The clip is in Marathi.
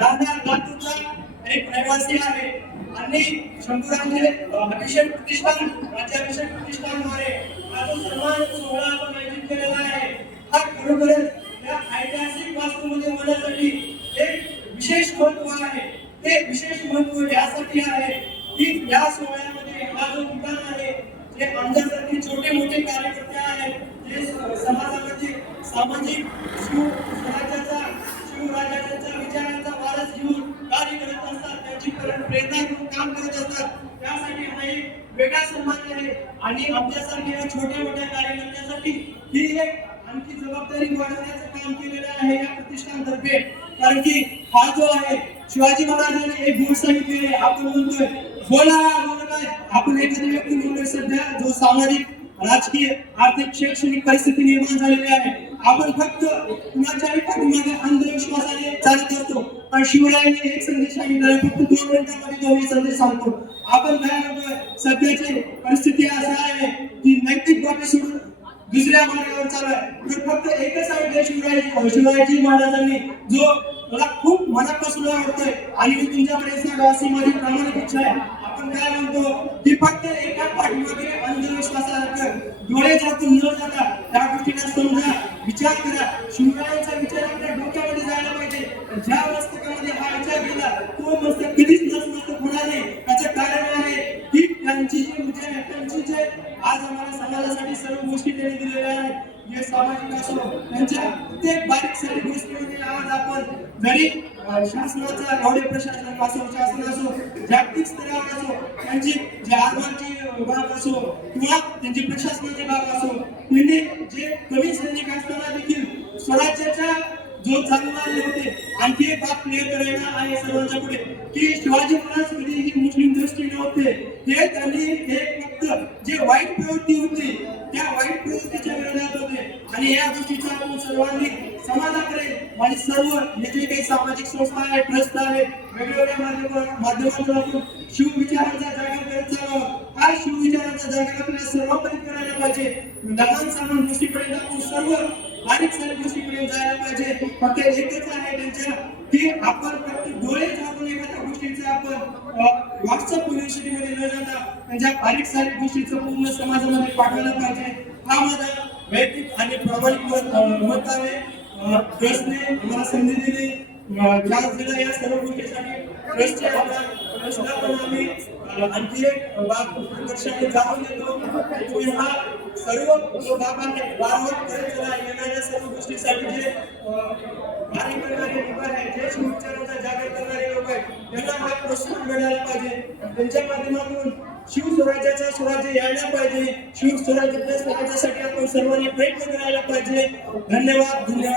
राहणार लातूरचा एक रहिवासी आहे आणि शंभूराजे अभिषेक प्रतिष्ठान राज्याभिषेक प्रतिष्ठानद्वारे हा जो सन्मान सोहळा आपण आयोजित केलेला आहे हा खरोखरच या ऐतिहासिक वास्तूमध्ये होण्यासाठी एक विशेष महत्व आहे. ते विशेष महत्व यासाठी आहे की या सोहळ्यामध्ये हा जो ठिकाण आहे जे आमच्यासारखे छोटे मोठे कार्यकर्ते आहेत जे समाजामध्ये सामाजिक स्वराज्याचा शिवराजांच्या विचारांचा वारस घेऊन कार्य करत असतात, त्यांची प्रेरणा घेऊन काम करत असतात, त्यासाठी हा एक वेगळा सन्मान आहे. आणि आमच्यासारख्या छोट्या मोठ्या कार्यकर्त्यांसाठी ही एक आणखी जबाबदारी वाढवण्याचं काम केलेलं आहे या प्रतिष्ठानतर्फे. कारण की हा जो आहे शिवाजी महाराजांनी एक गोष्ट सांगितली, आपण म्हणतोय बोला बोला काय, आपण एखादी व्यक्ती म्हणतोय सध्या जो सामाजिक राजकीय आर्थिक शैक्षणिक परिस्थिती निर्माण झालेली आहे, आपण फक्त कुणाच्याही पाठीमागे अंधविश्वासाने चालत असतो. पण शिवरायांनी एक संदेश सांगितला, फक्त 2 मिनिटांमध्ये तो संदेश सांगतो. आपण काय म्हणतोय सध्याची परिस्थिती अशी आहे की नैतिक बाबी सोडून दुसऱ्या मार्गावर चालू आहे. तर फक्त एकच आहे शिवाजी महाराजांनी जो मला खूप मनापासून आवडतोय आणि मी तुमच्याकडे सांगा अशी माझी प्रामाणिक इच्छा आहे. आपण काय म्हणतो की फक्त एका पाठीमागे अंधविश्वासाला डोळे झाकून न जाता त्या गोष्टीला समजा, विचार करा. शिवरायांचा विचार आपल्या डोक्यामध्ये जायला पाहिजे. ज्या मस्तकामध्ये हा विचार केला तो मस्तक कधीच नसमस्तक होणार नाही. त्याचं कारण आहे की त्यांची जी विचार आहे, त्यांची जे आज आम्हाला समाजासाठी सर्व गोष्टी त्यांनी दिलेल्या आहेत, जे सामाजिक असो त्यांच्या प्रत्येक बारीक सारीक गोष्टीमध्ये आज आपण जरी शासनाचा एवढे प्रशासन असो, शासन असो, जागतिक स्तरावर असो, त्यांची जे आरमाची विभाग असो किंवा त्यांची प्रशासनाचे भाग असो, त्यांनी जे कमी सैनिक असताना देखील स्वराज्याच्या जो चालवणारे होते. आणखी एक बाब क्लिअर करायला आहे सर्वांच्या पुढे की शिवाजी महाराज कधीही मुस्लिम दृष्टी नव्हते. ते त्यांनी एक फक्त जे वाईट प्रवृत्ती होती त्या वाईट प्रवृत्तीच्या विरोधात होते. आणि या गोष्टीचा आपण सर्वांनी समाजाकडे आणि सर्व हे जे काही सामाजिक संस्था आहेत, ट्रस्ट आहेत, वेगवेगळ्या माध्यमातून आपण शिवविचारांचा जागर करत चाललो. हा शिवविचारांचा जागर आपल्याला सर्वांपर्यंत करायला पाहिजे. लहान समान गोष्टीपर्यंत आपण सर्व बारीक सारीक गोष्टीपर्यंत जायला पाहिजे. फक्त एकच आहे त्यांच्या की आपण फक्त डोळे झाकून एखाद्या गोष्टीचं आपण व्हॉट्सअप युनिव्हर्सिटीमध्ये न जाता त्यांच्या बारीक सारीक गोष्टीचं पूर्ण समाजामध्ये पाठवायला पाहिजे. हा माझा वैयक्तिक आणि प्रामाणिक मत आहे. ट्रस्टने आम्हाला संधी दिली, क्लास दिला या सर्व गोष्टीसाठी ट्रस्टचे आभार. ट्रस्टला पण आम्ही आणखी एक बाब प्रकर्षाने जाणून देतो. तुम्ही हा सर्व जो बाब आहे वारंवार करत चला. येणाऱ्या सर्व गोष्टीसाठी जे कार्य करणारे लोक आहेत, जे शिवविचारांचा जागर करणारे लोक आहेत, त्यांना हा प्रोत्साहन मिळायला पाहिजे. त्यांच्या माध्यमातून शिव स्वराज्याचा स्वराज्य यायला पाहिजे. शिव स्वराज्याच्या स्वराज्यासाठी आपण सर्वांनी प्रयत्न करायला पाहिजे. धन्यवाद.